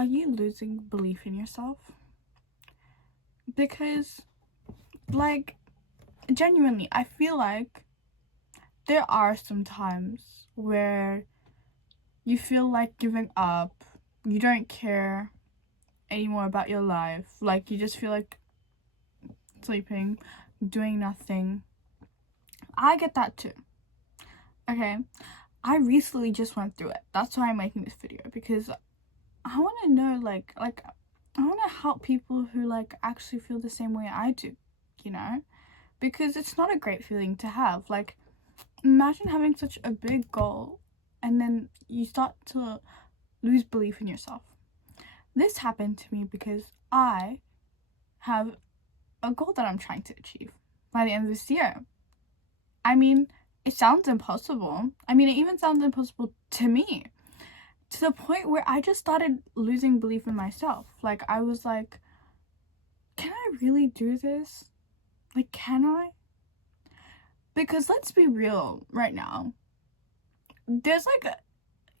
Are you losing belief in yourself? Because, like, genuinely, I feel like there are some times where you feel like giving up, you don't care anymore about your life, like you just feel like sleeping, doing nothing. I get that too. Okay, I recently just went through it. That's why I'm making this video, because I want to know, like I want to help people who like actually feel the same way I do, you know, because it's not a great feeling to have. Like, imagine having such a big goal and then you start to lose belief in yourself. This happened to me because I have a goal that I'm trying to achieve by the end of this year. I mean, it sounds impossible. I mean, it even sounds impossible to me, to the point where I just started losing belief in myself. Like, I was like, can I really do this? Like, can I? Because let's be real right now. There's like,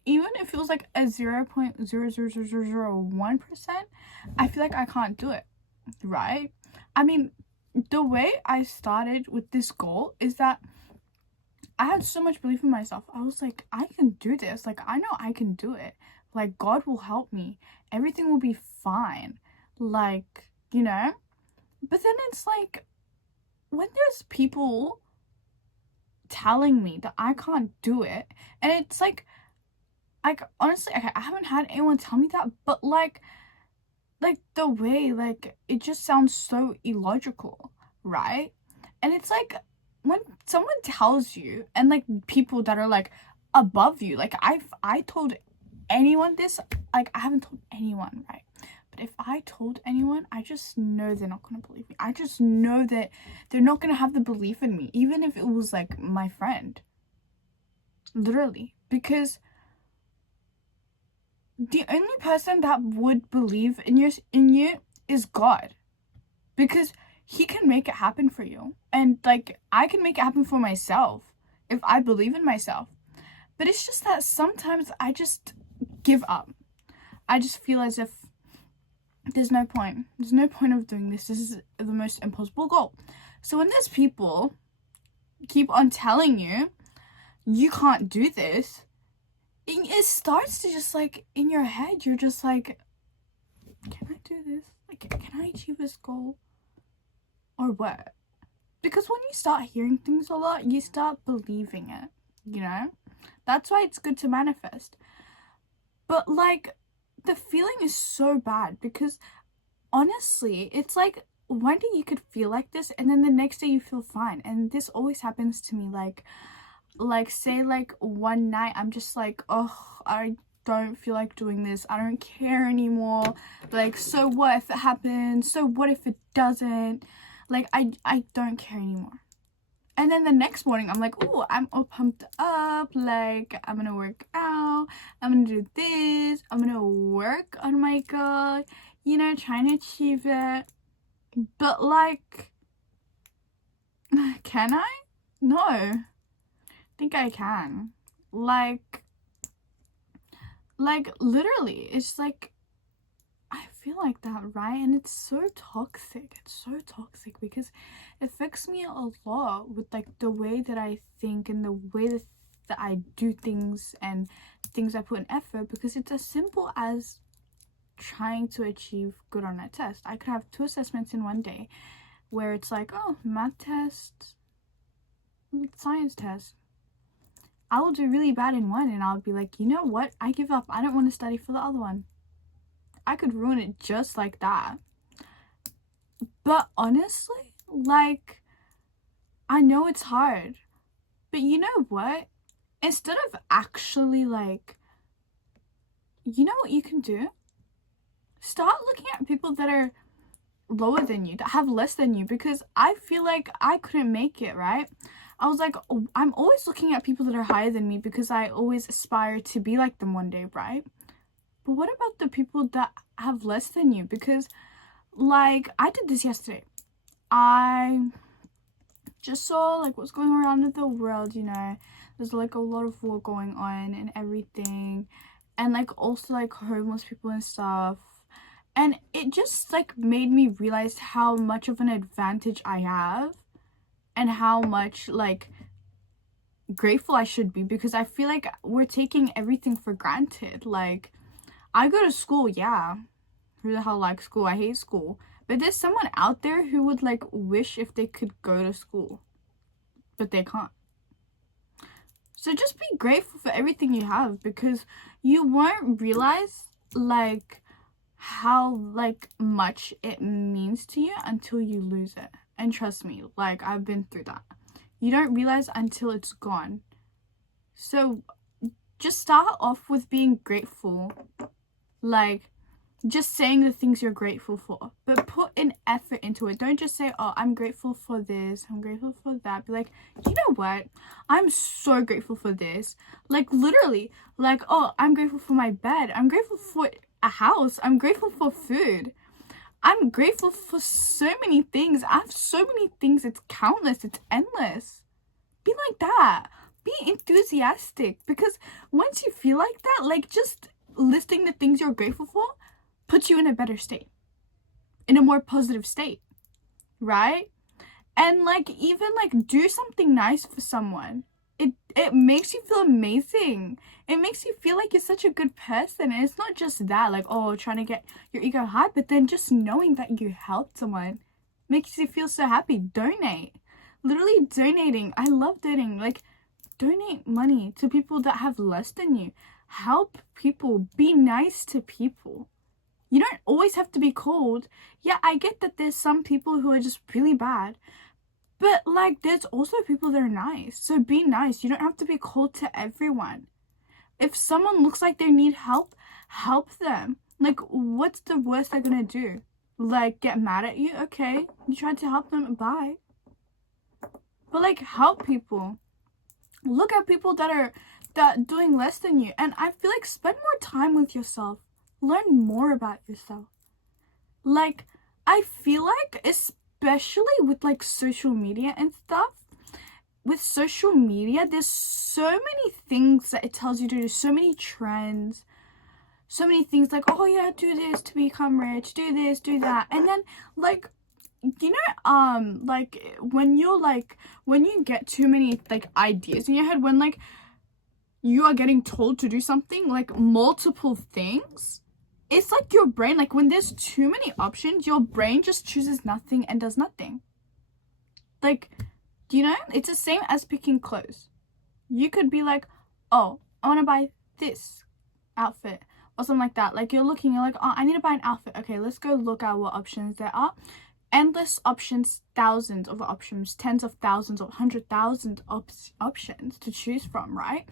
even if it was like a 0.00001%, I feel like I can't do it, right? I mean, the way I started with this goal is that I had so much belief in myself. I was like, I can do this. Like, I know I can do it. Like, God will help me. Everything will be fine. Like, you know? But then it's like, when there's people telling me that I can't do it, and it's like honestly, okay, I haven't had anyone tell me that, but like the way, like, it just sounds so illogical, right? And it's like, when someone tells you, and like people that are like above you, like I told anyone this, like, I haven't told anyone, right? But if I told anyone, I just know they're not gonna believe me. I just know that they're not gonna have the belief in me, even if it was like my friend, literally. Because the only person that would believe in you is God, because he can make it happen for you, and like, I can make it happen for myself if I believe in myself. But it's just that sometimes I just give up. I just feel as if there's no point of doing this. This is the most impossible goal. So when there's people keep on telling you you can't do this, it starts to just like, in your head, you're just like, can I do this? Like, can I achieve this goal? Or what? Because when you start hearing things a lot, you start believing it, you know? That's why it's good to manifest. But like, the feeling is so bad, because honestly, it's like, one day you could feel like this and then the next day you feel fine. And this always happens to me. Like say like one night I'm just like, oh, I don't feel like doing this, I don't care anymore, like, so what if it happens, so what if it doesn't, like, I don't care anymore. And then the next morning I'm like, oh, I'm all pumped up, like, I'm gonna work out, I'm gonna do this, I'm gonna work on my goal, you know, trying to achieve it. But like, can I? No, think I can. Like literally, it's like, I feel like that, right? And it's so toxic. It's so toxic because it affects me a lot with like the way that I think and the way that I do things and things I put in effort. Because it's as simple as trying to achieve good on a test. I could have 2 assessments in one day where it's like, oh, math test, science test. I will do really bad in one and I'll be like, you know what? I give up. I don't want to study for the other one. I could ruin it just like that. But honestly, like, I know it's hard. But you know what? Instead of actually, like, you know what you can do? Start looking at people that are lower than you, that have less than you, because I feel like I couldn't make it, right? I was like, oh, I'm always looking at people that are higher than me because I always aspire to be like them one day, right? But what about the people that have less than you? Because like, I did this yesterday. I just saw like what's going around in the world, you know, there's like a lot of war going on and everything, and like also like homeless people and stuff. And it just like made me realize how much of an advantage I have and how much like grateful I should be, because I feel like we're taking everything for granted. Like, I go to school, yeah. Who the hell likes school? I hate school. But there's someone out there who would like wish if they could go to school, but they can't. So just be grateful for everything you have, because you won't realize like how like much it means to you until you lose it. And trust me, like I've been through that. You don't realize until it's gone. So just start off with being grateful. Like, just saying the things you're grateful for, but put an effort into it. Don't just say, oh, I'm grateful for this, I'm grateful for that. Be like, you know what, I'm so grateful for this. Like, literally, like, oh, I'm grateful for my bed, I'm grateful for a house, I'm grateful for food, I'm grateful for so many things. I have so many things. It's countless, it's endless. Be like that. Be enthusiastic, because once you feel like that, like, just listing the things you're grateful for puts you in a better state, in a more positive state, right? And like, even like, do something nice for someone. It makes you feel amazing. It makes you feel like you're such a good person. And it's not just that, like, oh, trying to get your ego high, but then just knowing that you helped someone makes you feel so happy. Donate. Literally donating. I love donating. Like, donate money to people that have less than you. Help people. Be nice to people. You don't always have to be cold. Yeah, I get that there's some people who are just really bad. But, like, there's also people that are nice. So be nice. You don't have to be cold to everyone. If someone looks like they need help, help them. Like, what's the worst they're gonna do? Like, get mad at you? Okay, you tried to help them, bye. But, like, help people. Look at people that doing less than you. And I feel like spend more time with yourself. Learn more about yourself. Like, I feel like, especially with like social media and stuff, with social media, there's so many things that it tells you to do, so many trends, so many things like, oh yeah, do this to become rich, do this, do that. And then like, you know, like when you get too many like ideas in your head, when like you are getting told to do something, like multiple things, it's like your brain, like when there's too many options, your brain just chooses nothing and does nothing. Like, do you know? It's the same as picking clothes. You could be like, oh, I want to buy this outfit or something like that. Like, you're looking, you're like, oh, I need to buy an outfit. Okay, let's go look at what options there are. Endless options, thousands of options, tens of thousands or 100,000 options to choose from, right?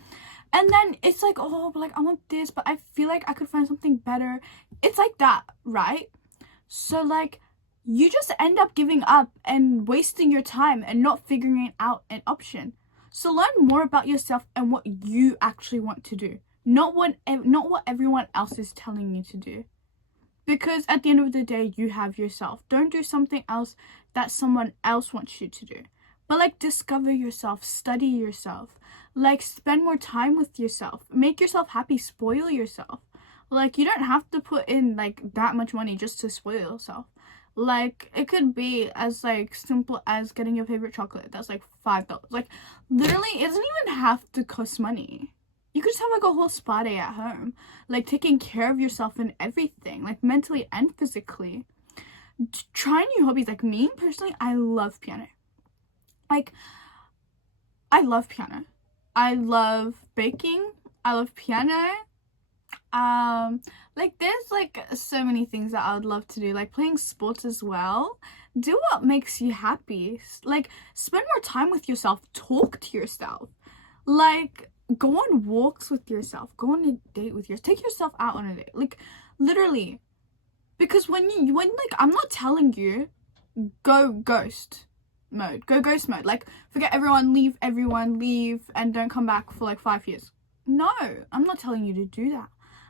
And then it's like, oh, but like, I want this, but I feel like I could find something better. It's like that, right? So like, you just end up giving up and wasting your time and not figuring out an option. So learn more about yourself and what you actually want to do, not what everyone else is telling you to do. Because at the end of the day, you have yourself. Don't do something else that someone else wants you to do. But like, discover yourself, study yourself, like spend more time with yourself, make yourself happy, spoil yourself. Like, you don't have to put in like that much money just to spoil yourself. Like, it could be as like simple as getting your favorite chocolate that's like $5. Like, literally, it doesn't even have to cost money. You could just have like a whole spa day at home, like taking care of yourself and everything, like mentally and physically. Try new hobbies. Like, me personally, I love piano. Like, I love piano. I love baking. I love piano. Like, there's like so many things that I would love to do, like playing sports as well. Do what makes you happy. Like, spend more time with yourself. Talk to yourself. Like, go on walks with yourself. Go on a date with yourself. Take yourself out on a date. Like, literally. Because when like, I'm not telling you, go ghost mode. Go ghost mode. Like, forget everyone, leave, and don't come back for like 5 years. No, I'm not telling you to do that.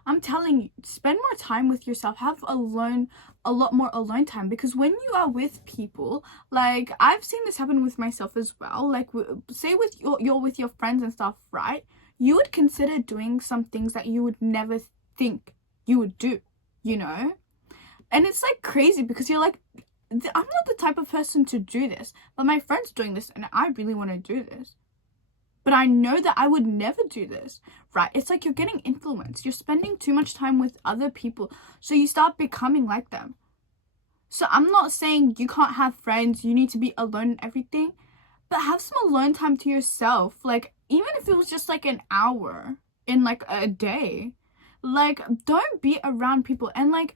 I'm telling you, spend more time with yourself. Have a lot more alone time. Because when you are with people, like, I've seen this happen with myself as well. Like, say you're with your friends and stuff, right? You would consider doing some things that you would never think you would do, you know? And it's like crazy because you're like, I'm not the type of person to do this, but my friend's doing this and I really want to do this. But I know that I would never do this, right? It's like you're getting influenced. You're spending too much time with other people, so you start becoming like them. So I'm not saying you can't have friends, you need to be alone and everything, but have some alone time to yourself. Like, even if it was just like an hour in like a day, like, don't be around people and like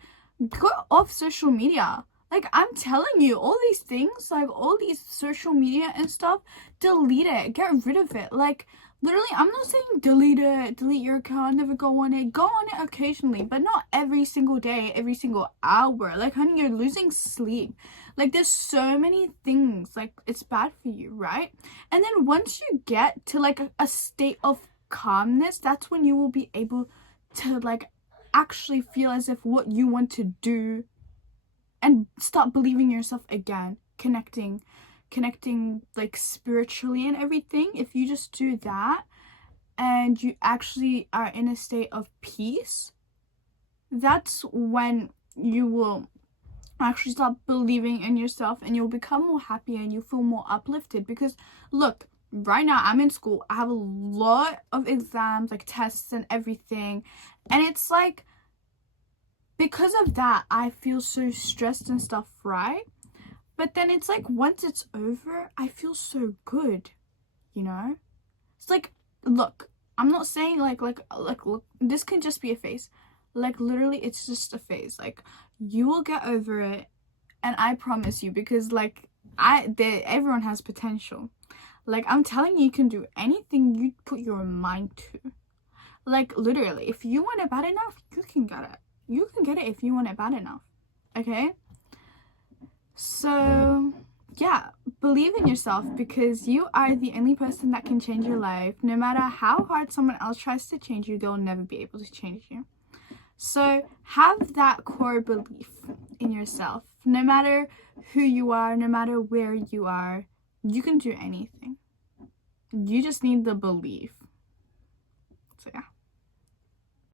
go off social media. Like, I'm telling you, all these things, like all these social media and stuff, delete it, get rid of it. Like, literally, I'm not saying delete it, delete your account, never go on it. Go on it occasionally, but not every single day, every single hour. Like, honey, you're losing sleep. Like, there's so many things, like, it's bad for you, right? And then once you get to like a state of calmness, that's when you will be able to like actually feel as if what you want to do and start believing in yourself again, connecting like spiritually and everything. If you just do that and you actually are in a state of peace, that's when you will actually start believing in yourself and you'll become more happy and you feel more uplifted. Because look, right now I'm in school, I have a lot of exams, like tests and everything, and it's like, because of that, I feel so stressed and stuff, right? But then it's like, once it's over, I feel so good, you know? It's like, look, I'm not saying like, look, this can just be a phase. Like, literally, it's just a phase. Like, you will get over it, and I promise you, because like, everyone has potential. Like, I'm telling you, you can do anything you put your mind to. Like, literally, if you want it bad enough, you can get it. You can get it if you want it bad enough, okay? So, yeah, believe in yourself, because you are the only person that can change your life. No matter how hard someone else tries to change you, they'll never be able to change you. So, have that core belief in yourself. No matter who you are, no matter where you are, you can do anything. You just need the belief. So, yeah.